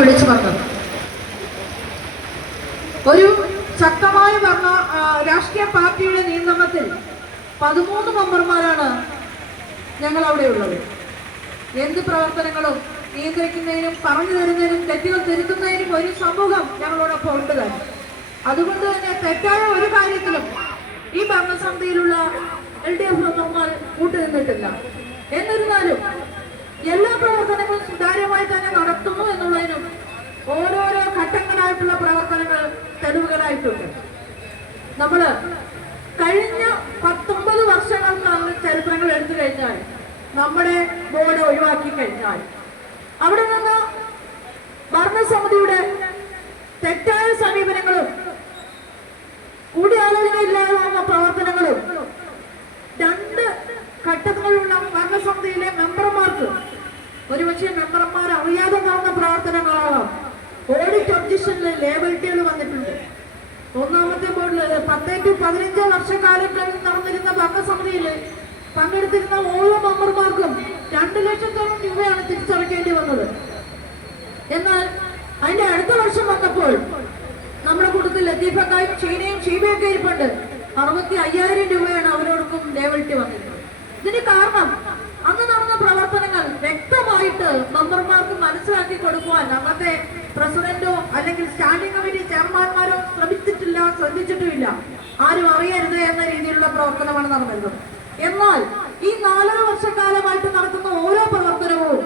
വിളിച്ചു പറഞ്ഞത്. ഒരു ശക്തമായ ഭരണ രാഷ്ട്രീയ പാർട്ടിയുടെ നിയന്ത്രണത്തിൽ പതിമൂന്ന് മെമ്പർമാരാണ് ഞങ്ങൾ അവിടെ ഉള്ളത്. എന്ത് പ്രവർത്തനങ്ങളും നിയന്ത്രിക്കുന്നതിനും പറഞ്ഞു തരുന്നതിനും തെറ്റുകൾ തിരുത്തുന്നതിനും ഒരു സമൂഹം ഞങ്ങളോടൊപ്പം ഉണ്ട് തന്നെ. അതുകൊണ്ട് തന്നെ തെറ്റായ ഒരു കാര്യത്തിലും ഈ ഭരണസമിതിയിലുള്ള എൽ ഡി എഫ് മെമ്പർമാർ കൂട്ടുനിന്നിട്ടില്ല. എന്നിരുന്നാലും എല്ലാ പ്രവർത്തനങ്ങളും സുതാര്യമായി തന്നെ ഓരോരോ ഘട്ടങ്ങളായിട്ടുള്ള പ്രവർത്തനങ്ങൾ തെളിവുകളായിട്ടുണ്ട് നമ്മൾ കഴിഞ്ഞ പത്തൊമ്പത് വർഷങ്ങൾക്കാണ് ചരിത്രങ്ങൾ എടുത്തു കഴിഞ്ഞാൽ നമ്മുടെ ബോർഡ് ഒഴിവാക്കി കഴിഞ്ഞാൽ അവിടെ നിന്ന് ഭരണസമിതിയുടെ തെറ്റായ സമീപനങ്ങളും കൂടിയാലോചന ഇല്ലാതാവുന്ന പ്രവർത്തനങ്ങളും രണ്ട് ഘട്ടങ്ങളിലുള്ള ഭരണസമിതിയിലെ മെമ്പർമാർക്ക് ഒരുപക്ഷെ മെമ്പർമാർ അറിയാതെ നടന്ന പ്രവർത്തനങ്ങളാകാം ഓഡിറ്റ് ഒബ്ജക്ഷനിൽ ലേബിലിറ്റികൾ വന്നിട്ടുണ്ട്. ഒന്നാമത്തെ ബോർഡിൽ പത്ത് ടു പതിനഞ്ച് വർഷക്കാലം കഴിഞ്ഞ് നടന്നിരുന്ന ഭരണസമിതിയിൽ പങ്കെടുത്തിരുന്ന ഓരോ മെമ്പർമാർക്കും രണ്ട് ലക്ഷത്തോളം രൂപയാണ് തിരിച്ചടക്കേണ്ടി വന്നത്. എന്നാൽ അതിന്റെ അടുത്ത വർഷം വന്നപ്പോൾ നമ്മുടെ കൂട്ടത്തിൽ ലത്തീഫക്കായും ഷീനയും ഷീബയൊക്കെ ഇരിപ്പുണ്ട്. അറുപത്തി അയ്യായിരം രൂപയാണ് അവരോടൊപ്പം ലേബിലിറ്റി വന്നിരുന്നത്. ഇതിന് കാരണം അന്ന് നടന്ന പ്രവർത്തനങ്ങൾ വ്യക്തമായിട്ട് മെമ്പർമാർക്ക് മനസ്സിലാക്കി കൊടുക്കുവാൻ അന്നത്തെ പ്രസിഡന്റോ അല്ലെങ്കിൽ സ്റ്റാൻഡിംഗ് കമ്മിറ്റി ചെയർമാൻമാരോ ശ്രമിച്ചിട്ടില്ല ശ്രദ്ധിച്ചിട്ടുമില്ല. ആരും അറിയരുത് എന്ന രീതിയിലുള്ള പ്രവർത്തനമാണ് നടന്നത്. എന്നാൽ ഈ നാലര വർഷക്കാലമായിട്ട് നടക്കുന്ന ഓരോ പ്രവർത്തനവും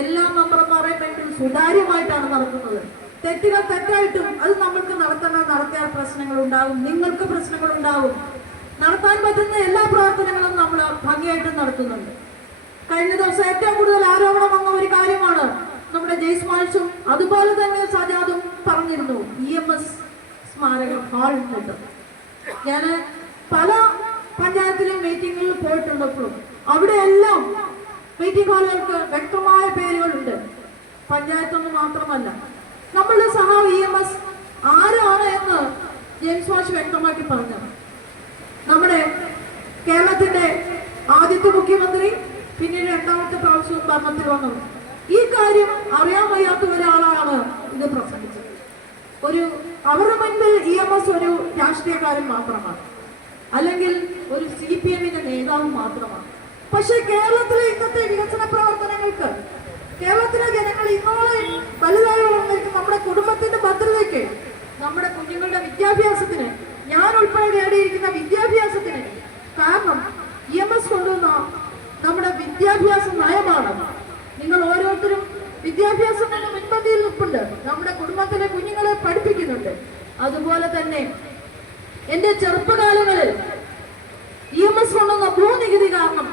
എല്ലാ മെമ്പർമാരെയും വേണ്ടി സുതാര്യമായിട്ടാണ് നടക്കുന്നത്. തെറ്റുകൾ തെറ്റായിട്ടും അത് നമ്മൾക്ക് നടത്തണം നടത്തിയാൽ പ്രശ്നങ്ങൾ ഉണ്ടാകും നിങ്ങൾക്ക് പ്രശ്നങ്ങൾ ഉണ്ടാകും നടത്താൻ പറ്റുന്ന എല്ലാ പ്രവർത്തനങ്ങളും നമ്മൾ ഭംഗിയായിട്ട് നടത്തുന്നുണ്ട്. കഴിഞ്ഞ ദിവസം ഏറ്റവും കൂടുതൽ ആരോപണം വന്ന ഒരു കാര്യമാണ് നമ്മുടെ ജയ്സ് മാൾസും അതുപോലെ തന്നെ സജാദും പറഞ്ഞിരുന്നു. ഇ എം എസ് സ്മാരക ഹാൾ എന്നിട്ട്. ഞാൻ പല പഞ്ചായത്തിലും മീറ്റിങ്ങുകളിൽ പോയിട്ടുള്ളപ്പോഴും അവിടെയെല്ലാം മീറ്റിംഗ് ഹാളുകൾക്ക് വ്യക്തമായ പേരുകളുണ്ട്. പഞ്ചായത്തൊന്ന് മാത്രമല്ല. നമ്മളുടെ സഹ ഇ എം എസ് ആരാണ് എന്ന് ജെയിംസ് വാഷ് വ്യക്തമാക്കി പറഞ്ഞു. നമ്മുടെ കേരളത്തിന്റെ ആദ്യത്തെ മുഖ്യമന്ത്രി പിന്നീട് രണ്ടാമത്തെ പ്രാവശ്യവും ഭരണത്തിൽ വന്നത് ഈ കാര്യം അറിയാൻ വയ്യാത്ത ഒരാളാണ് ഇത് പ്രസംഗിച്ചത്. ഒരു അവരുടെ മുൻപിൽ ഇ എം എസ് ഒരു രാഷ്ട്രീയക്കാരൻ മാത്രമാണ്. അല്ലെങ്കിൽ ഒരു സി പി എമ്മിന്റെ നേതാവ് മാത്രമാണ്. പക്ഷെ കേരളത്തിലെ ഇന്നത്തെ വികസന പ്രവർത്തനങ്ങൾക്ക് കേരളത്തിലെ ജനങ്ങൾ ഇന്നോളം വലുതായി വളർന്നിരിക്കും നമ്മുടെ കുടുംബത്തിന്റെ ഭദ്രതയ്ക്ക് നമ്മുടെ കുഞ്ഞുങ്ങളുടെ വിദ്യാഭ്യാസത്തിന് ഞാൻ ഉൾപ്പെടെ നേടിയിരിക്കുന്ന വിദ്യാഭ്യാസത്തിന് കാരണം ഇ എം എസ് കൊണ്ടുവന്ന നമ്മുടെ വിദ്യാഭ്യാസ നയമാണ് നിങ്ങൾ ഓരോരുത്തരും വിദ്യാഭ്യാസം തന്നെ മുൻപന്തിയിൽ നിൽപ്പുണ്ട്. നമ്മുടെ കുടുംബത്തിലെ കുഞ്ഞുങ്ങളെ പഠിപ്പിക്കുന്നുണ്ട്. അതുപോലെ തന്നെ എന്റെ ചെറുപ്പകാലങ്ങളിൽ ഇ എം എസ് കൊണ്ടുവന്ന ഭൂനികുതി കാരണം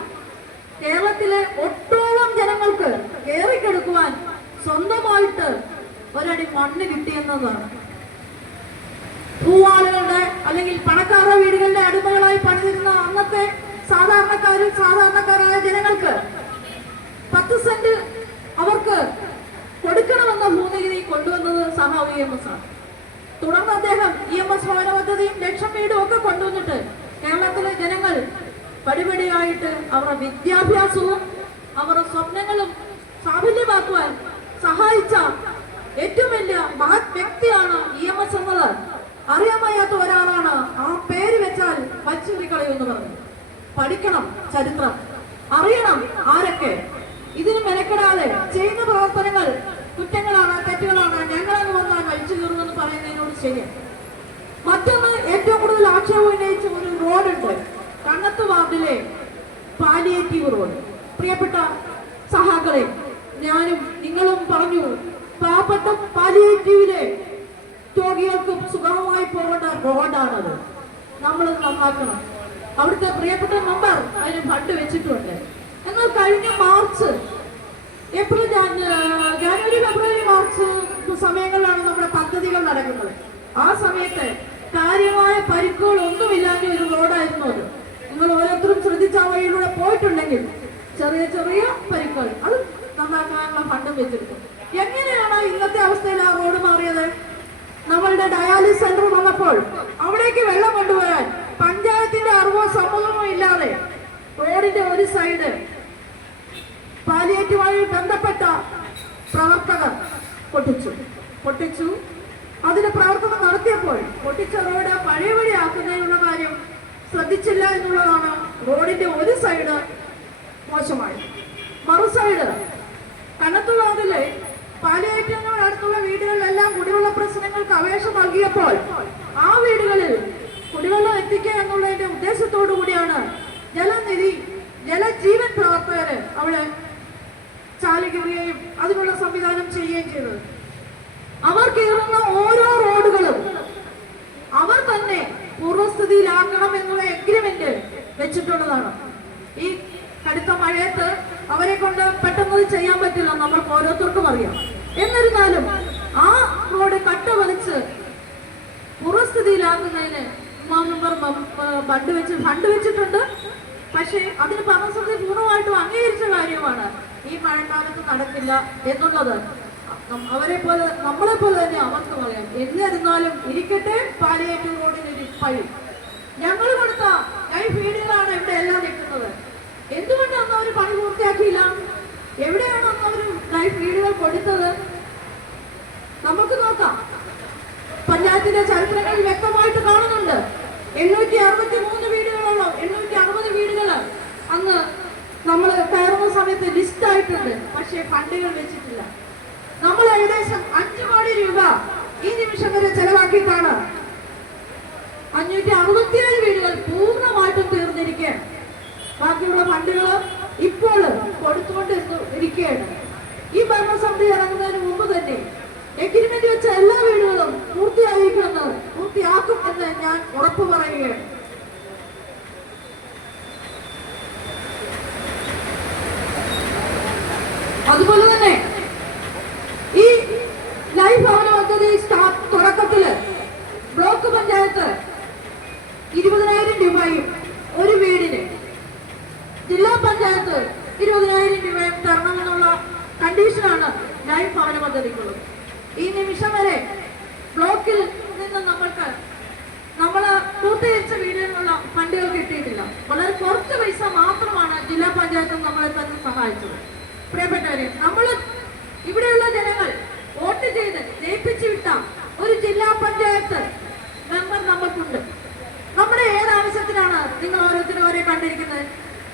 കേരളത്തിലെ ഒട്ടോളം ജനങ്ങൾക്ക് കയറിക്കെടുക്കുവാൻ സ്വന്തമായിട്ട് ഒരടി മണ്ണ് കിട്ടിയെന്നതാണ് ഭൂവാളുകളുടെ അല്ലെങ്കിൽ പണക്കാരുടെ വീടുകളുടെ അടിമകളായി പണിതിരുന്ന അന്നത്തെ സാധാരണക്കാരും സാധാരണക്കാരായ ജനങ്ങൾക്ക് പത്ത് സെന്റ് അവർക്ക് കൊടുക്കണമെന്ന ഭൂനികുതി കൊണ്ടുവന്നത് സഹാവ് ഇ എം എസ് ആണ്. തുടർന്ന് അദ്ദേഹം ഇ എം എസ് ഭവന പദ്ധതിയും ലക്ഷം വീടും ഒക്കെ കൊണ്ടുവന്നിട്ട് കേരളത്തിലെ ജനങ്ങൾ പടിപടിയായിട്ട് അവരുടെ വിദ്യാഭ്യാസവും അവരുടെ സ്വപ്നങ്ങളും സാഫല്യമാക്കുവാൻ സഹായിച്ച ഏറ്റവും വലിയ മഹത് വ്യക്തിയാണ് ഇ എം എസ് എന്നത്. അറിയാൻ വയ്യാത്ത ഒരാളാണ് ആ പേര് വെച്ചാൽ വച്ചിറിക്കളയെന്ന് പറഞ്ഞു. പഠിക്കണം ചരിത്രം. അറിയണം ആരൊക്കെ? ഇതിന് മെനക്കെടാതെ ചെയ്യുന്ന പ്രവർത്തനങ്ങൾ കുറ്റങ്ങളാണ് തെറ്റുകളാണ് ഞങ്ങളങ്ങ് വന്നാൽ വലിച്ചു കയറുമെന്ന് പറയുന്നതിനോട് ശരിയാണ് മറ്റൊന്ന് ഏറ്റവും കൂടുതൽ ആക്ഷേപം ഉന്നയിച്ച ഒരു റോഡുണ്ട്. കണ്ണത്ത് വാർഡിലെ പാലിയേറ്റീവ് റോഡ്. പ്രിയപ്പെട്ട സഹാക്കളെ ഞാനും നിങ്ങളും പറഞ്ഞു പാവപ്പെട്ട പാലിയേറ്റീവിലെ രോഗികൾക്ക് സുഗമമായി പോകേണ്ട റോഡാണത്. നമ്മൾ നന്നാക്കണം. അവിടുത്തെ പ്രിയപ്പെട്ട മെമ്പർ അതിന് ഫണ്ട് വെച്ചിട്ടുണ്ട്. എന്നാൽ കഴിഞ്ഞ മാർച്ച് ഞാൻ ജാനുവരി ഫെബ്രുവരി മാർച്ച് സമയങ്ങളിലാണ് നമ്മുടെ പദ്ധതികൾ നടക്കുന്നത്. ആ സമയത്ത് കാര്യമായ പരിക്കുകൾ ഒന്നുമില്ലാത്ത ഒരു റോഡായിരുന്നു അത്. നിങ്ങൾ ഓരോരുത്തരും ശ്രദ്ധിച്ച വഴിയിലൂടെ പോയിട്ടുണ്ടെങ്കിൽ ചെറിയ ചെറിയ പരിക്കുകൾ അത് നന്നാക്കാനുള്ള ഫണ്ടും വെച്ചെടുത്തു എങ്ങനെയാണ് ഇന്നത്തെ അവസ്ഥയിൽ ആ റോഡ് മാറിയത്? നമ്മളുടെ ഡയാലിസ് സെന്റർ വന്നപ്പോൾ അവിടേക്ക് വെള്ളം കൊണ്ടുവരാൻ പഞ്ചായത്തിന്റെ അറിവോ സമ്മതമോ ഇല്ലാതെ റോഡിന്റെ ഒരു സൈഡ് പാലിയേറ്റുമായി ബന്ധപ്പെട്ട പ്രവർത്തകർ പൊട്ടി പൊട്ടിച്ചു. പൊട്ടിച്ചു. അതിന് പ്രവർത്തനം നടത്തിയപ്പോൾ പൊട്ടിച്ച റോഡ് പഴയപടി ആക്കുന്നതിനുള്ള കാര്യം ശ്രദ്ധിച്ചില്ല എന്നുള്ളതാണ് റോഡിന്റെ ഒരു സൈഡ് മോശമായി. മറു സൈഡ് കനത്തുവാതിലെ പാലയേറ്റങ്ങളടുത്തുള്ള വീടുകളിലെല്ലാം കുടിവെള്ള പ്രശ്നങ്ങൾക്ക് അപേക്ഷ നൽകിയപ്പോൾ ആ വീടുകളിൽ കുടിവെള്ളം എത്തിക്കുക എന്നുള്ളതിന്റെ ഉദ്ദേശത്തോടു കൂടിയാണ് ജലനിധി ജലജീവൻ പ്രവർത്തകര് അവിടെ ചാലിക്കുകയും അതിനുള്ള സംവിധാനം ചെയ്യുകയും ചെയ്തത്. അവർ കയറുന്ന ഓരോ റോഡുകളും അവർ തന്നെ പൂർവസ്ഥിതിയിലാക്കണം എന്നുള്ള എഗ്രിമെന്റ് വെച്ചിട്ടുള്ളതാണ്. ഈ കടുത്ത മഴയത്ത് അവരെ കൊണ്ട് പെട്ടെന്ന് ചെയ്യാൻ പറ്റില്ല നമ്മൾക്ക് ഓരോരുത്തർക്കും അറിയാം. എന്നിരുന്നാലും ആ റോഡ് കട്ട വലിച്ച് പൂർവസ്ഥിതിയിലാക്കുന്നതിന് മെമ്പർ ഫണ്ട് വെച്ച് ഫണ്ട് വെച്ചിട്ടുണ്ട്. പക്ഷേ അതിന് ഭരണസമിതി പൂർണമായിട്ടും അംഗീകരിച്ച കാര്യമാണ്. ഈ മഴക്കാലത്ത് നടക്കില്ല എന്നുള്ളത് അവരെ പോലെ നമ്മളെ പോലെ തന്നെ അവർക്ക് പറയാം. എന്നിരുന്നാലും ഇരിക്കട്ടെ പാലിയേറ്റീവ് കൂടി ഒരു പഴി. ഞങ്ങൾ കൊടുത്ത കൈ വീടുകളാണ് ഇവിടെ എല്ലാം നിൽക്കുന്നത്. എന്തുകൊണ്ടാണ് അവർ പണി പൂർത്തിയാക്കിയില്ല? എവിടെയാണ് അന്ന് അവർ ലൈഫ് വീടുകൾ കൊടുത്തത്? നമുക്ക് നോക്കാം. പഞ്ചായത്തിന്റെ ചരിത്രങ്ങളിൽ വ്യക്തമായിട്ട് കാണുന്നുണ്ട്. എണ്ണൂറ്റി അറുപത്തി മൂന്ന് വീടുകളാണോ എണ്ണൂറ്റി അറുപത് വീടുകൾ അന്ന് നമ്മൾ സമയത്ത് ലിസ്റ്റ് ആയിട്ടുണ്ട്. പക്ഷേ ഫണ്ടുകൾ വെച്ചിട്ടില്ല. നമ്മൾ ഏകദേശം അഞ്ചു കോടി രൂപ ഈ നിമിഷം വരെ ചെലവാക്കിയിട്ടാണ്. അഞ്ഞൂറ്റി അറുപത്തിയേഴ് വീടുകൾ പൂർണമായിട്ടും തീർന്നിരിക്കുക ബാക്കിയുള്ള ഫണ്ടുകൾ ഇപ്പോൾ കൊടുത്തുകൊണ്ട് ഇരിക്കുകയാണ് ഈ ഭരണസമിതി ഇറങ്ങുന്നതിന് മുമ്പ് തന്നെ എഗ്രിമെന്റ് വെച്ച എല്ലാ വീടുകളും പൂർത്തിയായിരിക്കുമെന്ന് പൂർത്തിയാക്കും എന്ന് ഞാൻ ഉറപ്പു പറയുകയാണ് അതുപോലെ തന്നെ ഈ ലൈഫ് ഭവന പദ്ധതി സ്റ്റാർട്ട് തുടക്കത്തിൽ ബ്ലോക്ക് പഞ്ചായത്ത് ഇരുപതിനായിരം രൂപയും ഒരു വീടിന് ജില്ലാ പഞ്ചായത്ത് ഇരുപതിനായിരം രൂപയും തരണമെന്നുള്ള കണ്ടീഷനാണ് ലൈഫ് ഭവന പദ്ധതിക്കുള്ളത്. ഈ നിമിഷം വരെ ബ്ലോക്കിൽ നിന്ന് നമ്മൾക്ക് നമ്മൾ പൂർത്തീകരിച്ച വീടുകളിലുള്ള ഫണ്ടുകൾ കിട്ടിയിട്ടില്ല. വളരെ കുറച്ച് പൈസ മാത്രമാണ് ജില്ലാ പഞ്ചായത്ത് നമ്മളെ തന്നെ സഹായിച്ചത്. പ്രിയപ്പെട്ടവരെ നമ്മൾ ഇവിടെയുള്ള ജനങ്ങൾ വോട്ട് ചെയ്ത് ജയിപ്പിച്ചു വിട്ട ഒരു ജില്ലാ പഞ്ചായത്ത് മെമ്പർ നമ്മൾക്കുണ്ട്. നമ്മുടെ ഏത് ആവശ്യത്തിനാണ് നിങ്ങൾ ഓരോരുത്തരും ഓരോ കണ്ടിരിക്കുന്നത്?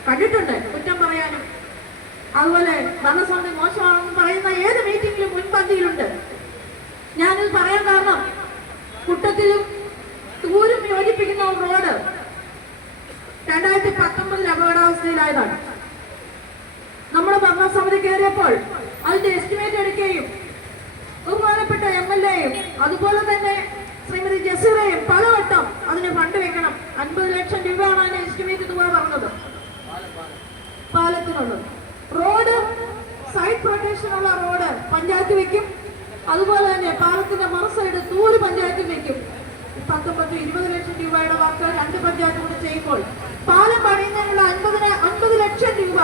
കണ്ടിട്ടുണ്ട് കുറ്റം പറയാനും. അതുപോലെ ഭരണസ്വാമി മോശമാണെന്ന് പറയുന്ന ഏത് മീറ്റിംഗിലും മുൻപന്തിയിലുണ്ട്. ഞാനിത് പറയാൻ കാരണം കുട്ടത്തിലും തൂരും യോജിപ്പിക്കുന്ന റോഡ് രണ്ടായിരത്തി പത്തൊമ്പതിൽ അപകടാവസ്ഥയിലായതാണ്. നമ്മുടെ ഭരണസമിതി കയറിയപ്പോൾ അതിന്റെ എസ്റ്റിമേറ്റ് എടുക്കുകയും ബഹുമാനപ്പെട്ട എം എൽ എയും അതുപോലെ തന്നെ ശ്രീമതി ജസീറയും പലവട്ടം അതിന് ഫണ്ട് വെക്കണം. അൻപത് ലക്ഷം രൂപയാണ് അതിന് എസ്റ്റിമേറ്റ് തുക പറഞ്ഞത്. പാലത്തിനുള്ളത് റോഡ് സൈഡ് പ്രൊട്ടേഷനുള്ള റോഡ് പഞ്ചായത്ത് വെക്കും. അതുപോലെ തന്നെ പാലത്തിന്റെ മറു സൈഡ് തൂര് പഞ്ചായത്തിൽ വെക്കും. പത്തൊമ്പത് ഇരുപത് ലക്ഷം രൂപയുടെ വർക്ക് രണ്ട് പഞ്ചായത്ത് കൂടി ചെയ്യുമ്പോൾ പാലം പണിയുന്നതിനുള്ള അൻപതിന് അൻപത് ലക്ഷം രൂപ.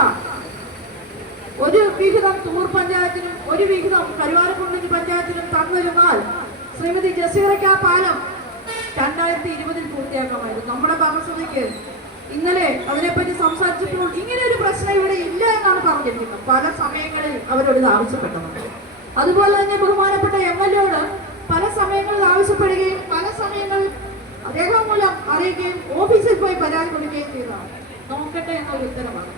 ഒരു വിഹിതം തൂർ പഞ്ചായത്തിനും ഒരു വിഹിതം കരുവാരക്കുണ്ടി പഞ്ചായത്തിനും തന്നിരുന്നാൽ ശ്രീമതി ജസീറയ്ക്ക് ആ പാലം രണ്ടായിരത്തി ഇരുപതിൽ പൂർത്തിയാക്കാമായിരുന്നു. നമ്മുടെ ഭരണസമിതിക്ക് ഇന്നലെ അതിനെപ്പറ്റി സംസാരിച്ചപ്പോൾ ഇങ്ങനെ ഒരു പ്രശ്നം ഇവിടെ ഇല്ല എന്നാണ് പറഞ്ഞിരിക്കുന്നത്. പല സമയങ്ങളിൽ അവരോട് ആവശ്യപ്പെട്ടത് അതുപോലെ തന്നെ ബഹുമാനപ്പെട്ട എം എൽ എയോട് പല സമയങ്ങളിൽ ആവശ്യപ്പെടുകയും പല സമയങ്ങളിൽ രേഖാമൂലം അറിയുകയും ഓഫീസിൽ പോയി പരാതി കൊടുക്കുകയും ചെയ്തതാണ്. നോക്കട്ടെ എന്നൊരു ഉത്തരമാണ്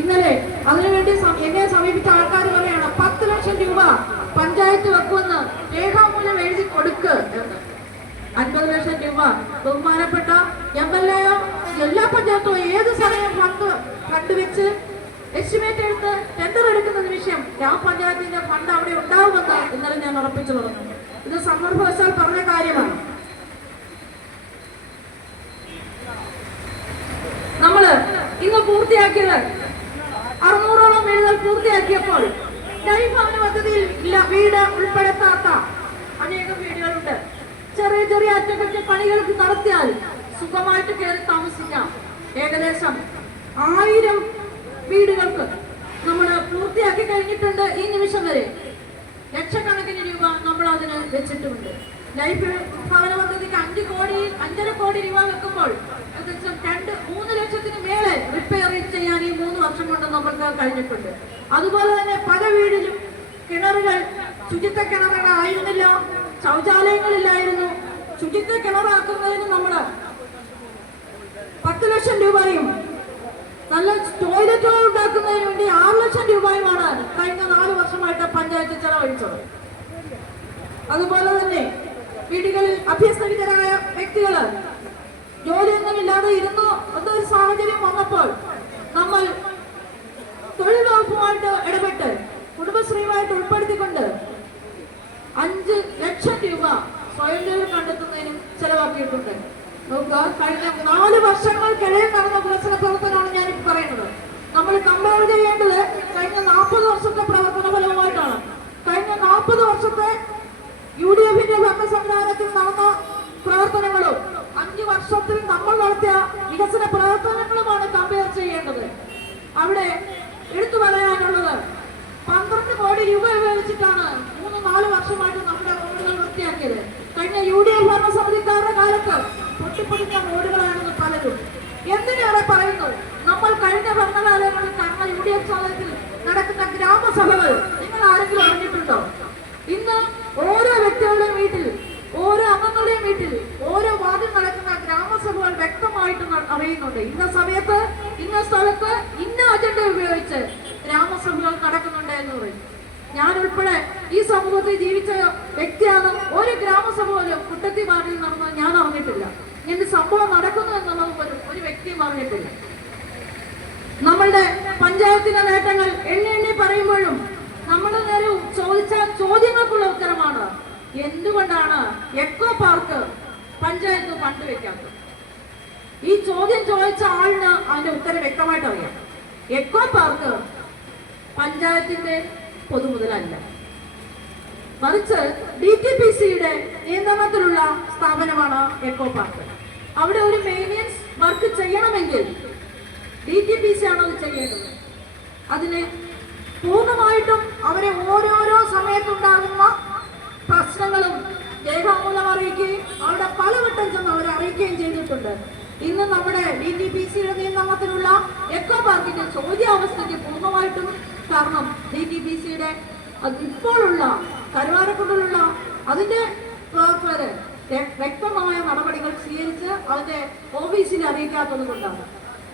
ഇന്നലെ അതിനുവേണ്ടി എന്നെ സമീപിച്ച ആൾക്കാർ പറയാണ് പത്ത് ലക്ഷം രൂപ പഞ്ചായത്ത് വെക്കുമെന്ന് രേഖാമൂലം എഴുതി കൊടുക്ക് എന്ന്. അൻപത് ലക്ഷം രൂപ ബഹുമാനപ്പെട്ട എം എൽ എ എല്ലാ പഞ്ചായത്തും ഏത് സമയം ഫണ്ട് ഫണ്ട് വെച്ച് എസ്റ്റിമേറ്റ് എടുത്ത് ടെൻഡർ എടുക്കുന്ന നിമിഷം ഗ്രാമപഞ്ചായത്തിന്റെ ഫണ്ട് അവിടെ ഉണ്ടാവുമെന്ന് ഇന്നലെ ഞാൻ ഉറപ്പിച്ചു പറഞ്ഞു ഇത് സന്ദർഭവശാൽ പറഞ്ഞ കാര്യമാണ്. നമ്മൾ ഇന്ന് പൂർത്തിയാക്കിയത് അറുന്നൂറോളം വീടുകൾ പൂർത്തിയാക്കിയപ്പോൾ ഭവന പദ്ധതിയിൽ ഇല്ല വീട് ഉൾപ്പെടുത്താത്ത അനേകം വീടുകളുണ്ട്. ചെറിയ ചെറിയ അറ്റകുറ്റ പണികൾക്ക് നടത്തിയാൽ സുഖമായിട്ട് കയറി താമസിക്കാം. ഏകദേശം ആയിരം വീടുകൾക്ക് നമ്മൾ പൂർത്തിയാക്കി കഴിഞ്ഞിട്ടുണ്ട് ഈ നിമിഷം വരെ. ലക്ഷക്കണക്കിന് രൂപ നമ്മൾ അതിന് വെച്ചിട്ടുമുണ്ട് ലൈഫ് ഭവന പദ്ധതിക്ക് അഞ്ച് കോടി അഞ്ചര കോടി രൂപ വെക്കുമ്പോൾ ഏകദേശം രണ്ട് മൂന്ന് ലക്ഷത്തിന് മേലെ റിപ്പയർ ചെയ്യാൻ ഈ മൂന്ന് വർഷം കൊണ്ട് നമ്മൾക്ക് കഴിഞ്ഞിട്ടുണ്ട്. അതുപോലെ തന്നെ പല വീടിലും കിണറുകൾ ശുചിത്വ കിണറുകൾ ആയിരുന്നില്ല. ശൗചാലയങ്ങളില്ലായിരുന്നു. ശുചിത്വ കിണറാക്കുന്നതിന് നമ്മൾ പത്ത് ലക്ഷം രൂപയും നല്ല ടോയ്ലറ്റുകൾ ഉണ്ടാക്കുന്നതിന് വേണ്ടി ആറ് ലക്ഷം രൂപയുമാണ് കഴിഞ്ഞ നാല് വർഷമായിട്ട് പഞ്ചായത്ത് ചെലവഴിച്ചത്. അതുപോലെ തന്നെ വീടുകളിൽ അഭ്യസ്തവിതരായ വ്യക്തികൾ ജോലിയൊന്നുമില്ലാതെ ഇരുന്നു എന്നൊരു സാഹചര്യം വന്നപ്പോൾ നമ്മൾ തൊഴിൽ വകുപ്പുമായിട്ട് ഇടപെട്ട് കുടുംബശ്രീയുമായിട്ട് ഉൾപ്പെടുത്തിക്കൊണ്ട് അഞ്ച് ലക്ഷം രൂപ സ്വയം തൊഴിൽ കണ്ടെത്തുന്നതിനും ചെലവാക്കിയിട്ടുണ്ട്. കഴിഞ്ഞ നാല് വർഷങ്ങൾക്കിടയിൽ നടന്ന വികസന പ്രവർത്തനമാണ് ഈ പറയുന്നത്. നമ്മൾ കമ്പയർ ചെയ്യേണ്ടത് കഴിഞ്ഞ നാൽപ്പത് വർഷത്തെ പ്രവർത്തന ഫലവുമായിട്ടാണ്. കഴിഞ്ഞ നാൽപ്പത് വർഷത്തെ യു ഡി എഫിന്റെ ഭരണ സംവിധാനത്തിൽ നടന്ന പ്രവർത്തനങ്ങളും അഞ്ചു വർഷത്തിൽ നമ്മൾ നടത്തിയ വികസന പ്രവർത്തനങ്ങളുമാണ് കമ്പയർ ചെയ്യേണ്ടത്. അവിടെ എടുത്തു പറയാനുള്ളത് പന്ത്രണ്ട് കോടി രൂപ ഉപയോഗിച്ചിട്ടാണ് മൂന്ന് നാല് വർഷമായിട്ട് നമ്മുടെ റോഡുകൾ വൃത്തിയാക്കിയത്. കഴിഞ്ഞ യു ഡി എഫ് ഭരണസമിതിക്കാരുടെ കാലത്ത് പൊട്ടിപ്പൊടിഞ്ഞ ഓടുകളാണെന്ന് പലരും. എന്തിനേറെ പറയുന്നു നമ്മൾ കഴിഞ്ഞ ഭരണകാലങ്ങളിൽ തങ്ങൾ യു ഡി എഫ് സ്ഥാനത്തിൽ നടക്കുന്ന ഗ്രാമസഭകൾ നിങ്ങൾ ആരെങ്കിലും അറിഞ്ഞിട്ടുണ്ടോ? ഇന്ന് ഓരോ വ്യക്തികളുടെയും വീട്ടിൽ ഓരോ അംഗങ്ങളുടെയും വീട്ടിൽ ഓരോ വാർഡിൽ നടക്കുന്ന ഗ്രാമസഭകൾ വ്യക്തമായിട്ട് അറിയുന്നുണ്ട്. ഇന്ന സമയത്ത് ഇന്ന സ്ഥലത്ത് ഇന്ന അജണ്ട ഉപയോഗിച്ച് ഗ്രാമസഭകൾ നടക്കുന്നുണ്ട് എന്ന് പറയും. ഞാൻ ഉൾപ്പെടെ ഈ സമൂഹത്തിൽ ജീവിച്ച വ്യക്തിയാണ് ഒരു ഗ്രാമസഭ പോലും കുട്ടത്തി വാർഡിൽ നടന്നത് ഞാൻ അറിഞ്ഞിട്ടില്ല. ഇങ്ങനെ സംഭവം നടക്കുന്നു എന്നുള്ളത് പോലും ഒരു വ്യക്തിയും അറിഞ്ഞിട്ടില്ല നമ്മളുടെ പഞ്ചായത്തിന്റെ നേട്ടങ്ങൾ എണ്ണി എണ്ണി പറയുമ്പോഴും നമ്മുടെ നേരെ ചോദിച്ച ചോദ്യങ്ങൾക്കുള്ള ഉത്തരമാണ് എന്തുകൊണ്ടാണ് എക്കോ പാർക്ക് പഞ്ചായത്ത് ഫണ്ട് വെക്കാത്തത് ഈ ചോദ്യം ചോദിച്ച ആളിന് അതിന്റെ ഉത്തരം വ്യക്തമായിട്ട് അറിയാം. എക്കോ പാർക്ക് പഞ്ചായത്തിന്റെ പൊതുമുതലല്ല. മറിച്ച് ഡി ടി പി സിയുടെ നിയന്ത്രണത്തിലുള്ള സ്ഥാപനമാണ് എക്കോ പാർക്ക് അവിടെ ഒരു മെയിന്റെനൻസ് വർക്ക് ചെയ്യണമെങ്കിൽ ഡി ടി പി സി ആണ് അത് ചെയ്യേണ്ടത്? അതിന് പൂർണമായിട്ടും അവരെ ഓരോരോ സമയത്തുണ്ടാകുന്ന പ്രശ്നങ്ങളും രേഖാമൂലം അറിയിക്കുകയും അവിടെ പലവട്ടം ചെന്ന് അവരെ അറിയിക്കുകയും ചെയ്തിട്ടുണ്ട്. ഇന്ന് നമ്മുടെ ഡി ടി പി സിയുടെ നിയന്ത്രണത്തിലുള്ള എക്കോ പാർക്കിന്റെ ചോദ്യാവസ്ഥയ്ക്ക് പൂർണമായിട്ടും കാരണം ഡി ടി പി സിയുടെ ഇപ്പോഴുള്ള കരുവാരക്കുണ്ടിലുള്ള അതിന്റെ പ്രവർത്തകര് വ്യക്തമായ നടപടികൾ സ്വീകരിച്ച് അതിന്റെ ഓഫീസിൽ അറിയിക്കാത്തത് കൊണ്ടാണ്.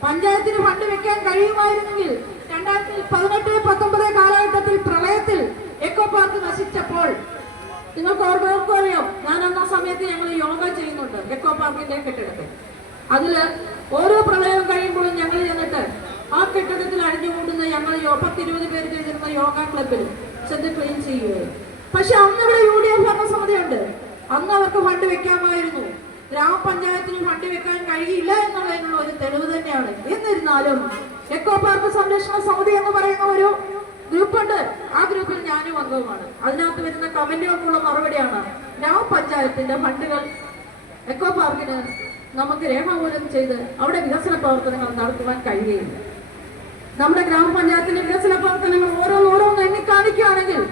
പഞ്ചായത്തിന് ഫണ്ട് വെക്കാൻ കഴിയുമായിരുന്നെങ്കിൽ രണ്ടായിരത്തി പതിനെട്ട് പത്തൊമ്പത് കാലഘട്ടത്തിൽ പ്രളയത്തിൽ എക്കോ പാർക്ക് നശിച്ചപ്പോൾ നിങ്ങൾക്ക് ഓർമ്മ അറിയാം? ഞാൻ അന്ന സമയത്ത് ഞങ്ങൾ യോഗ ചെയ്യുന്നുണ്ട് എക്കോ പാർക്കിന്റെ കെട്ടിടത്തിൽ. അതിൽ ഓരോ പ്രളയം കഴിയുമ്പോഴും ഞങ്ങൾ ചെന്നിട്ട് ആ കെട്ടിടത്തിൽ അടിഞ്ഞുകൂടുന്ന ഞങ്ങൾ പത്തിരുപത് പേര് ചെയ്തിരുന്ന യോഗ ക്ലബിൽ ചെന്ന് ക്ലീൻ ചെയ്യുകയായിരുന്നു. പക്ഷെ അന്ന് ഇവിടെ യു ഡി എഫ് ഭരണസമിതിയുണ്ട്. അന്ന് അവർക്ക് ഫണ്ട് വെക്കാമായിരുന്നു. ഗ്രാമപഞ്ചായത്തിന് ഫണ്ട് വെക്കാൻ കഴിയില്ല എന്നുള്ളതിനുള്ള ഒരു തെളിവ് തന്നെയാണ്. എന്നിരുന്നാലും എക്കോ പാർക്ക് സംരക്ഷണ സമിതി എന്ന് പറയുന്ന ഒരു ഗ്രൂപ്പുണ്ട്. ആ ഗ്രൂപ്പിൽ ഞാനും അംഗവുമാണ്. അതിനകത്ത് വരുന്ന കമന്റുകൾക്കുള്ള മറുപടിയാണ് ഗ്രാമപഞ്ചായത്തിന്റെ ഫണ്ടുകൾ. എക്കോ പാർക്കിന് നമുക്ക് രേഖാമൂലം ചെയ്ത് അവിടെ വികസന പ്രവർത്തനങ്ങൾ നടത്തുവാൻ കഴിയുകയില്ല. നമ്മുടെ ഗ്രാമപഞ്ചായത്തിന്റെ വികസന പ്രവർത്തനങ്ങൾ ഓരോന്നോരോന്ന് എണ്ണി കാണിക്കുകയാണെങ്കിൽ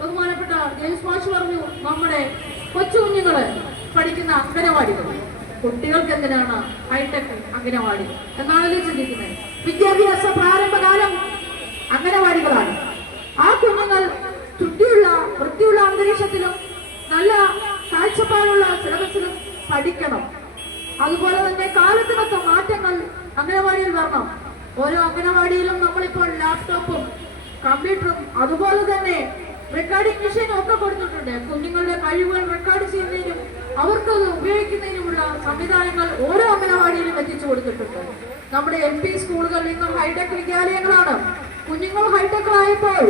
ബഹുമാനപ്പെട്ട ജെയിംസ് മാഷ് പറഞ്ഞു നമ്മുടെ കൊച്ചു കുഞ്ഞുങ്ങൾ പഠിക്കുന്ന അംഗനവാടികൾ. കുട്ടികൾക്ക് എന്തിനാണ് ഹൈടെക് അംഗനവാടി? എന്നാണല്ലോ ചിന്തിക്കുന്നത്. വിദ്യാഭ്യാസ പ്രാരംഭകാലം അംഗനവാടികളാണ്. ആ കുഞ്ഞുങ്ങൾ ശുദ്ധിയുള്ള വൃത്തിയുള്ള അന്തരീക്ഷത്തിലും നല്ല കാഴ്ചപ്പാടുള്ള സിലബസിലും പഠിക്കണം. അതുപോലെ തന്നെ കാലത്തിനൊക്കെ മാറ്റങ്ങൾ അംഗനവാടിയിൽ വരണം. ഓരോ അംഗനവാടിയിലും നമ്മളിപ്പോൾ ലാപ്ടോപ്പും കമ്പ്യൂട്ടറും അതുപോലെ തന്നെ റെക്കോർഡിംഗ് മെഷീൻ ഒക്കെ കൊടുത്തിട്ടുണ്ട്. കുഞ്ഞുങ്ങളുടെ കഴിവുകൾ റെക്കോർഡ് ചെയ്യുന്നതിനും അവർക്ക് അത് ഉപയോഗിക്കുന്നതിനുമുള്ള സംവിധാനങ്ങൾ ഓരോ അംഗനവാടിയിലും എത്തിച്ചു കൊടുത്തിട്ടുണ്ട്. നമ്മുടെ എൽ പി സ്കൂളുകൾ നിന്നും ഹൈടെക് വിദ്യാലയങ്ങളാണ്. കുഞ്ഞുങ്ങൾ ഹൈടെക് ആയപ്പോൾ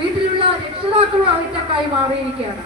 വീട്ടിലുള്ള രക്ഷിതാക്കളും ഹൈടെക് ആയി മാറിയിരിക്കുകയാണ്.